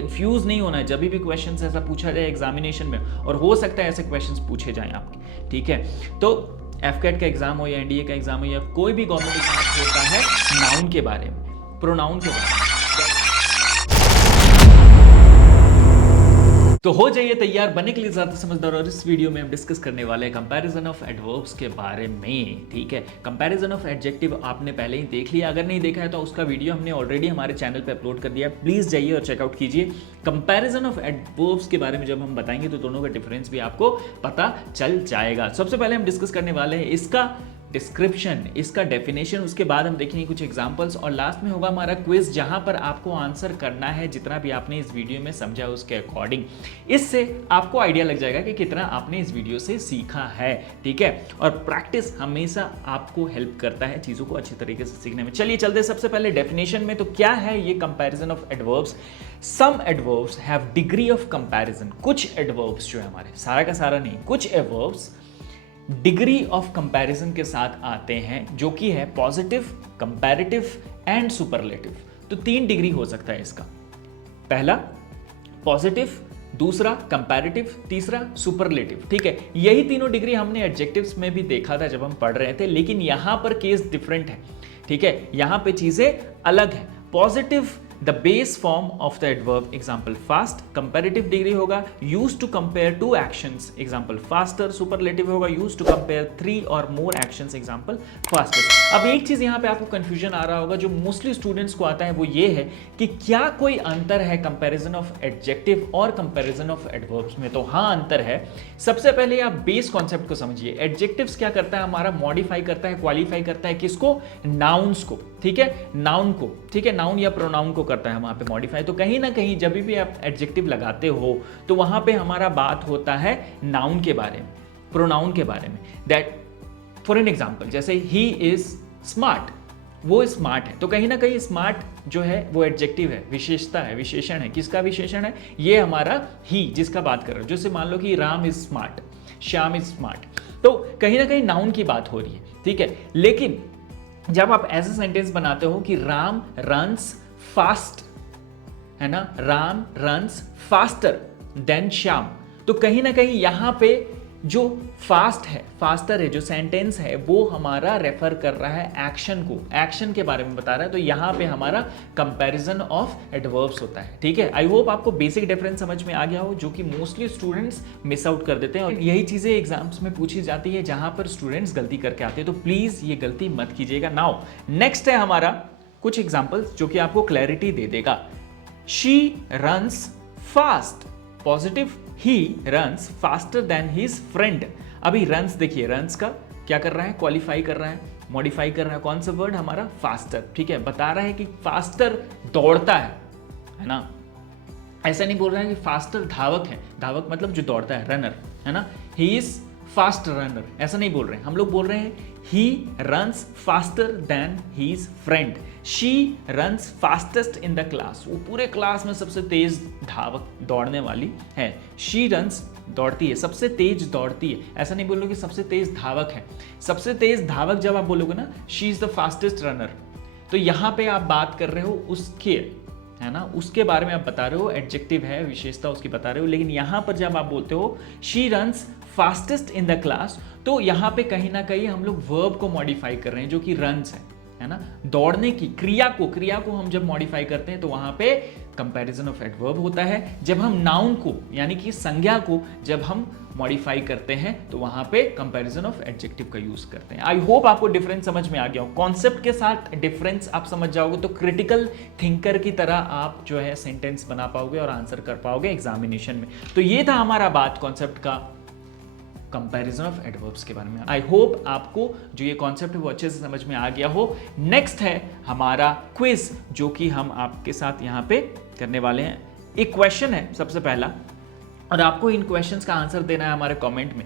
Confuse नहीं होना है जब भी क्वेश्चन ऐसा पूछा जाए एग्जामिनेशन में, और हो सकता है ऐसे क्वेश्चन पूछे जाएं आपके, ठीक है। तो एफकेट का एग्जाम हो या एनडीए का एग्जाम हो या कोई भी गवर्नमेंट एग्जाम होता है नाउन के बारे में, प्रोनाउन के बारे में। तो हो जाइए तैयार बनने के लिए ज्यादा समझदार, और इस वीडियो में हम डिस्कस करने वाले हैं कंपैरिजन ऑफ एडवर्ब्स के बारे में, ठीक है। कंपैरिजन ऑफ एडजेक्टिव आपने पहले ही देख लिया, अगर नहीं देखा है तो उसका वीडियो हमने ऑलरेडी हमारे चैनल पे अपलोड कर दिया, प्लीज जाइए और चेकआउट कीजिए। कंपैरिजन ऑफ एडवर्ब्स के बारे में जब हम बताएंगे तो दोनों का डिफरेंस भी आपको पता चल जाएगा। सबसे पहले हम डिस्कस करने वाले हैं इसका डिस्क्रिप्शन, इसका डेफिनेशन, उसके बाद हम देखेंगे कुछ एग्जांपल्स, और लास्ट में होगा हमारा क्विज जहां पर आपको आंसर करना है जितना भी आपने इस वीडियो में समझा उसके अकॉर्डिंग। इससे आपको आइडिया लग जाएगा कि कितना आपने इस वीडियो से सीखा है, ठीक है। और प्रैक्टिस हमेशा आपको हेल्प करता है चीजों को अच्छी तरीके से सीखने में। चलिए चलते सबसे पहले डेफिनेशन में। तो क्या है ये comparison of adverbs? Some adverbs have degree of comparison. कुछ एडवर्ब्स जो है हमारे, सारा का सारा नहीं, कुछ एडवर्ब्स डिग्री ऑफ कंपैरिजन के साथ आते हैं, जो कि है पॉजिटिव, कंपैरेटिव एंड सुपरलेटिव। तो 3 डिग्री हो सकता है इसका, पहला पॉजिटिव, दूसरा कंपैरेटिव, तीसरा सुपरलेटिव, ठीक है। यही तीनों डिग्री हमने एडजेक्टिव्स में भी देखा था जब हम पढ़ रहे थे, लेकिन यहां पर केस डिफरेंट है, ठीक है। यहां पे चीजें अलग है। Positive the base form of the adverb, example fast. Comparative degree होगा use to compare 2 actions, example faster. Superlative होगा यूज टू कंपेयर 3 और मोर एक्शंस, एग्जाम्पल फास्टर। अब एक चीज यहां पे आपको कंफ्यूजन आ रहा होगा जो मोस्टली स्टूडेंट्स को आता है, वो ये है कि क्या कोई अंतर है कंपैरिजन ऑफ एडजेक्टिव और कंपैरिजन ऑफ एडवर्ब्स में? तो हाँ, अंतर है। सबसे पहले आप बेस कॉन्सेप्ट को समझिए। एडजेक्टिव्स क्या करता है हमारा? मॉडिफाई करता है, क्वालिफाई करता है किसको? नाउन्स को, ठीक है, नाउन को, ठीक है, नाउन या प्रोनाउन को करता है वहां पे मॉडिफाई। तो कहीं ना कहीं जब भी आप एडजेक्टिव लगाते हो तो वहां पे हमारा बात होता है नाउन के बारे में, प्रोनाउन के बारे में। दैट फॉर एन एग्जांपल, जैसे ही इज स्मार्ट, वो स्मार्ट है, तो कहीं ना कहीं स्मार्ट जो है वो एडजेक्टिव है, विशेषता है, विशेषण है। किसका विशेषण है? ये हमारा ही, जिसका बात कर रहे हो। जैसे मान लो कि Ram is smart, Shyam is smart, तो कहीं ना कहीं नाउन की बात हो रही है, ठीक है। लेकिन जब आप ऐसा सेंटेंस बनाते हो कि राम रन्स फास्ट, है ना, Ram runs faster then Shyam, तो कहीं ना कहीं यहां पे जो फास्ट है, फास्टर है, जो सेंटेंस है वो हमारा रेफर कर रहा है एक्शन को, एक्शन के बारे में बता रहा है। तो यहां पे हमारा कंपैरिजन ऑफ एडवर्ब्स होता है, ठीक है। आई होप आपको बेसिक डिफरेंस समझ में आ गया हो, जो कि मोस्टली स्टूडेंट्स मिस आउट कर देते हैं, और यही चीजें एग्जाम्स में पूछी जाती है जहां पर स्टूडेंट्स गलती करके आते हैं। तो प्लीज ये गलती मत कीजिएगा। नाउ नेक्स्ट है हमारा कुछ एग्जाम्पल्स जो कि आपको क्लैरिटी दे देगा। She runs fast, positive, he runs faster then his friend. अभी रन्स देखिए, रन्स का क्या कर रहा है? क्वालिफाई कर रहा है, मॉडिफाई कर रहा है। कौन सा वर्ड? हमारा फास्टर, ठीक है। बता रहा है कि फास्टर दौड़ता है ना। ऐसा नहीं बोल रहा है कि फास्टर धावक है, धावक मतलब जो दौड़ता है, रनर, है ना। ही इज फास्ट रनर, ऐसा नहीं बोल रहे हैं हम लोग, बोल रहे हैं he runs faster than his friend. She runs fastest in the class, वो पूरे क्लास में सबसे तेज धावक, दौड़ने वाली है। शी रन्स, दौड़ती है, सबसे तेज दौड़ती है। ऐसा नहीं बोलोगे कि सबसे तेज धावक है। सबसे तेज धावक जब आप बोलोगे ना, she is the fastest runner, तो यहां पे आप बात कर रहे हो उसके, है ना, उसके बारे में आप बता रहे हो, एडजेक्टिव है, विशेषता उसकी बता रहे हो। लेकिन यहां पर जब आप बोलते हो she runs fastest in the class, तो यहां पे कहीं ना कहीं हम लोग वर्ब को मॉडिफाई कर रहे हैं, जो कि रन्स है ना, दौड़ने की क्रिया को हम जब मॉडिफाई करते हैं तो वहां पे कंपैरिजन ऑफ एडवर्ब होता है। जब हम नाउन को, यानी कि संज्ञा को जब हम मॉडिफाई करते हैं तो वहां पे कंपैरिजन ऑफ एडजेक्टिव का यूज करते हैं। आई होप आपको डिफरेंस समझ में आ गया हो। कॉन्सेप्ट के साथ डिफरेंस आप समझ जाओगे तो क्रिटिकल थिंकर की तरह आप जो है सेंटेंस बना पाओगे और आंसर कर पाओगे एग्जामिनेशन में। तो ये था हमारा बात कॉन्सेप्ट का, कंपैरिजन ऑफ एडवर्ब्स के बारे में। आई होप आपको जो ये कॉन्सेप्ट है वो अच्छे से समझ में आ गया हो। नेक्स्ट है हमारा क्विज, जो कि हम आपके साथ यहाँ पे करने वाले हैं। एक क्वेश्चन है सबसे पहला, और आपको इन क्वेश्चंस का आंसर देना है हमारे कमेंट में।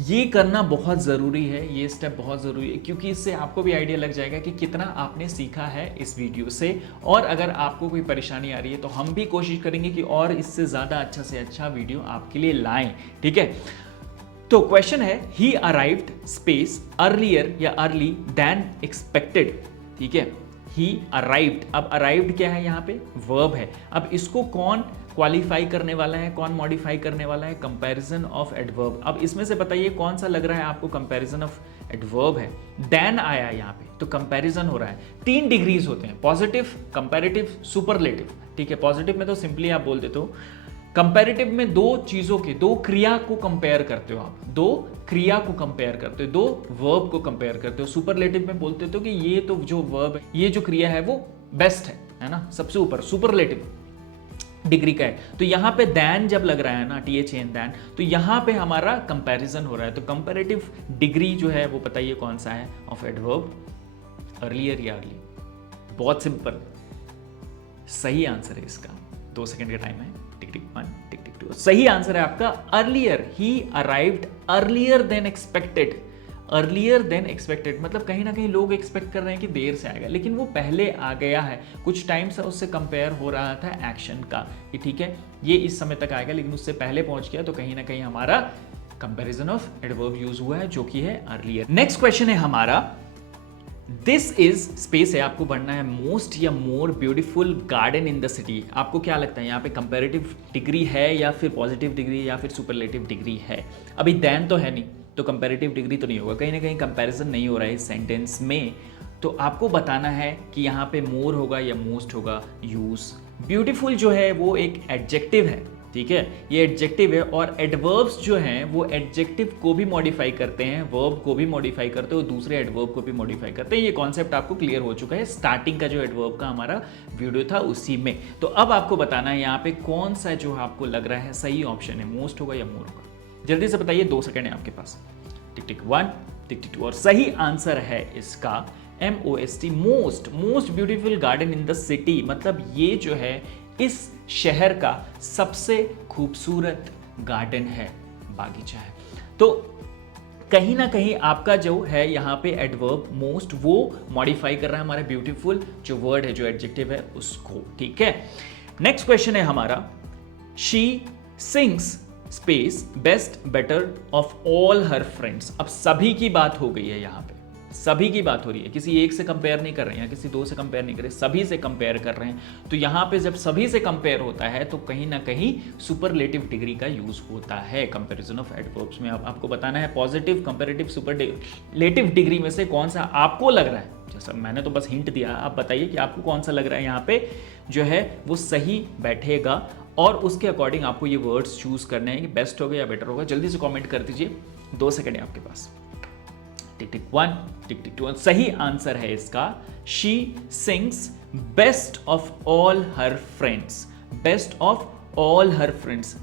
ये करना बहुत ज़रूरी है, ये स्टेप बहुत ज़रूरी है, क्योंकि इससे आपको भी आइडिया लग जाएगा कि कितना आपने सीखा है इस वीडियो से। और अगर आपको कोई परेशानी आ रही है तो हम भी कोशिश करेंगे कि और इससे ज़्यादा अच्छा से अच्छा वीडियो आपके लिए लाएं, ठीक है। तो क्वेश्चन है, ही अराइव्ड स्पेस अर्लियर या अर्ली देन एक्सपेक्टेड, ठीक है। ही अराइव्ड, अब अराइव्ड क्या है? यहाँ पे वर्ब है। अब इसको कौन क्वालिफाई करने वाला है, कौन मॉडिफाई करने वाला है? Comparison of adverb. अब इसमें से बताइए कौन सा लग रहा है आपको कंपैरिजन ऑफ एडवर्ब है? देन आया यहाँ पे, तो कंपैरिजन हो रहा है। 3 डिग्रीज होते हैं, पॉजिटिव, कंपैरेटिव, सुपरलेटिव। ठीक है, पॉजिटिव में तो सिंपली आप बोल देते हो, कंपैरेटिव में 2 चीजों के, 2 क्रिया को कंपेयर करते हो आप, 2 क्रिया को कंपेयर करते हो, 2 वर्ब को कंपेयर करते हो। सुपरलेटिव में बोलते हो कि ये तो जो वर्ब है, ये जो क्रिया है वो बेस्ट है ना, सबसे ऊपर सुपरलेटिव डिग्री का है। तो यहां पे दैन जब लग रहा है ना, THAN दैन, तो यहां पे हमारा कंपैरिजन हो रहा है। तो कंपैरेटिव डिग्री जो है वो बताइए कौन सा है ऑफ एडवर्ब? अर्लियर या अर्ली? बहुत सिंपल, सही आंसर है इसका। 2 सेकंड का टाइम है। टिक टिक 1, टिक टिक 2। सही आंसर है आपका अर्लियर। ही arrived earlier then expected. Earlier then expected मतलब कहीं ना कहीं लोग एक्सपेक्ट कर रहे हैं कि देर से आएगा, लेकिन वो पहले आ गया है। कुछ टाइम से उससे कंपेयर हो रहा था एक्शन का कि ठीक है ये इस समय तक आएगा, लेकिन उससे पहले पहुंच गया। तो कहीं ना कहीं हमारा कंपैरिजन ऑफ एडवर्ब यूज हुआ है, जो कि है अर्लियर। नेक्स्ट क्वेश्चन है हमारा, दिस इज स्पेस है, आपको बढ़ना है मोस्ट या more beautiful garden in the city. आपको क्या लगता है यहाँ पे कंपैरेटिव डिग्री है या फिर पॉजिटिव डिग्री या फिर सुपरलेटिव डिग्री है? अभी देन तो है नहीं, तो कंपैरेटिव डिग्री तो नहीं होगा, कहीं ना कहीं कंपैरिजन नहीं हो रहा है इस सेंटेंस में। तो आपको बताना है कि यहाँ पे मोर होगा या मोस्ट होगा यूज। ब्यूटीफुल जो है वो एक एडजेक्टिव है, ठीक है, ये एडजेक्टिव है। और एडवर्ब्स जो हैं वो एडजेक्टिव को भी मॉडिफाई करते हैं, वर्ब को भी मॉडिफाई करते हैं और दूसरे एडवर्ब को भी मॉडिफाई करते हैं। ये कॉन्सेप्ट आपको क्लियर हो चुका है स्टार्टिंग का जो एडवर्ब का हमारा वीडियो था उसी में। तो अब आपको बताना है यहाँ पे कौन सा जो आपको लग रहा है सही ऑप्शन है, मोस्ट होगा या मोर होगा? जल्दी से बताइए, 2 सेकंड है आपके पास। टिक टिक 1, टिक टिक 2। और सही आंसर है इसका MOST, most. Most beautiful garden in the city मतलब ये जो है इस शहर का सबसे खूबसूरत गार्डन है, बागीचा है। तो कहीं ना कहीं आपका जो है यहाँ पे एडवर्ब मोस्ट वो मॉडिफाई कर रहा है हमारा ब्यूटीफुल जो वर्ड है, जो एडजेक्टिव है उसको। ठीक है, नेक्स्ट क्वेश्चन है हमारा, she sings space best better of all her friends. अब सभी की बात हो गई है, यहाँ पे सभी की बात हो रही है, किसी एक से कंपेयर नहीं कर रहे हैं या किसी 2 से कंपेयर नहीं कर रहे, सभी से कंपेयर कर रहे हैं। तो यहाँ पे जब सभी से कंपेयर होता है तो कहीं ना कहीं सुपरलेटिव डिग्री का यूज होता है कंपैरिजन ऑफ एडवर्ब्स में। अब आपको बताना है पॉजिटिव, कंपैरेटिव, सुपरलेटिव डिग्री में से कौन सा आपको लग रहा है। जैसा मैंने तो बस हिंट दिया, आप बताइए कि आपको कौन सा लग रहा है यहाँ पे जो है वो सही बैठेगा, और उसके अकॉर्डिंग आपको ये वर्ड्स चूज करने हैं कि बेस्ट होगा या बेटर होगा। जल्दी से कमेंट कर दीजिए, 2 सेकंड है आपके पास। टिक टिक 1, टिक टिक 2। सही आंसर है इसका she sings best of all her friends. Best of all her friends,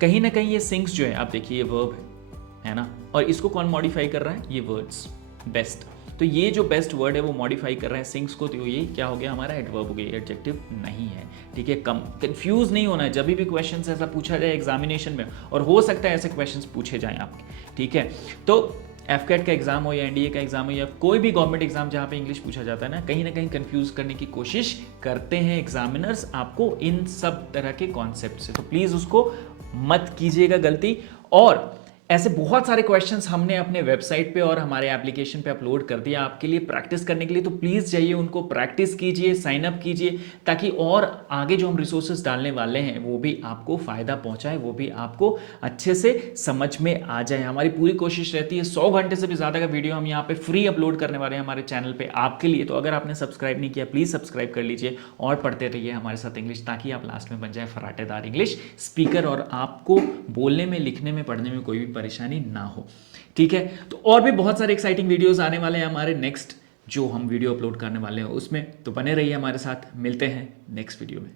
कहीं ना कहीं ये सिंग्स जो है आप देखिए ये वर्ब है ना, और इसको कौन मॉडिफाई कर रहा है? ये वर्ड्स बेस्ट। तो ये जो बेस्ट वर्ड है वो मॉडिफाई कर रहा है सिंग्स को, तो ये क्या हो गया हमारा एडवर्ब हो गया, एडजेक्टिव नहीं है। ठीक है, कंफ्यूज नहीं होना है जब भी क्वेश्चन ऐसा पूछा जाए एग्जामिनेशन में, और हो सकता है ऐसे क्वेश्चन पूछे जाएं आपके। ठीक है, तो FCAT का एग्जाम हो या NDA का एग्जाम हो या कोई भी गवर्नमेंट एग्जाम जहाँ पे इंग्लिश पूछा जाता है ना, कहीं ना कहीं कंफ्यूज करने की कोशिश करते हैं एग्जामिनर्स आपको इन सब तरह के कॉन्सेप्ट से। तो प्लीज उसको मत कीजिएगा गलती। और ऐसे बहुत सारे क्वेश्चंस हमने अपने वेबसाइट पे और हमारे एप्लीकेशन पे अपलोड कर दिया आपके लिए प्रैक्टिस करने के लिए। तो प्लीज़ जाइए उनको प्रैक्टिस कीजिए, साइन अप कीजिए, ताकि और आगे जो हम रिसोर्सेज डालने वाले हैं वो भी आपको फ़ायदा पहुंचाए, वो भी आपको अच्छे से समझ में आ जाए। हमारी पूरी कोशिश रहती है 100 घंटे से भी ज़्यादा का वीडियो हम यहाँ पे फ्री अपलोड करने वाले हैं हमारे चैनल पर आपके लिए। तो अगर आपने सब्सक्राइब नहीं किया प्लीज़ सब्सक्राइब कर लीजिए और पढ़ते रहिए हमारे साथ इंग्लिश, ताकि आप लास्ट में बन जाए फराटेदार इंग्लिश स्पीकर और आपको बोलने में, लिखने में, पढ़ने में कोई भी परेशानी ना हो। ठीक है, तो और भी बहुत सारे एक्साइटिंग वीडियोस आने वाले हैं हमारे नेक्स्ट जो हम वीडियो अपलोड करने वाले हैं उसमें, तो बने रहिए हमारे साथ। मिलते हैं नेक्स्ट वीडियो में।